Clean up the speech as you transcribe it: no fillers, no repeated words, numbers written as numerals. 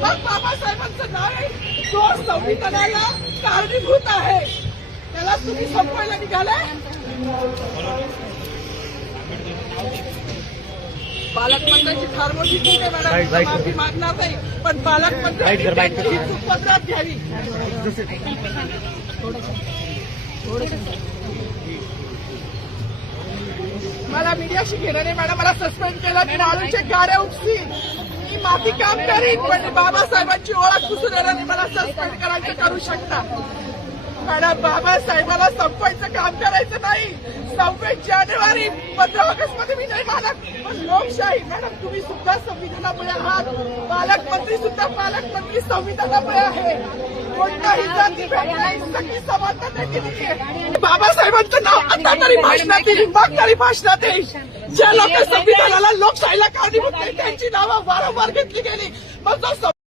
मग बाबासाहेबांचं नाव आहे जो संविधानाला कारणीभूत आहे त्याला तुम्ही संपवायला निघालाय. पालकमंत्र्यांची फार मोठी चूक आहे मॅडम, माफी मागणार नाही, पण पालकमंत्र्यांनी सुपत्रात घ्यावी. मला मीडियाशी घेणं नाही मॅडम, मला सस्पेंड केलं, मी नाळूचे गाड्या उपसी, मी माफी काम करीन, पण बाबासाहेबांची ओळख पुसून येणार नाही. मला सस्पेंड करायचं करू शकता मॅडम. बाबासाहेबाला संपवायचं काम करायचं नाही. 26 जानेवारी 15 ऑगस्ट मध्ये मी नाही मानत, पण लोकशाही मॅडम तुम्ही सुद्धा संविधानामुळे आहात, पालकमंत्री सुद्धा पालकमंत्री संविधानामुळे आहे. कोणताही जाती नाही, सगळी समानता त्यांनी दिली आहे. बाबासाहेबांचं नाव आता तरी भाषणात येईल, मग तरी भाषणात येईल. ज्या लोक संविधानाला लोकशाहीला कारणीभूत नाही त्यांची नावं वारंवार घेतली गेली. मग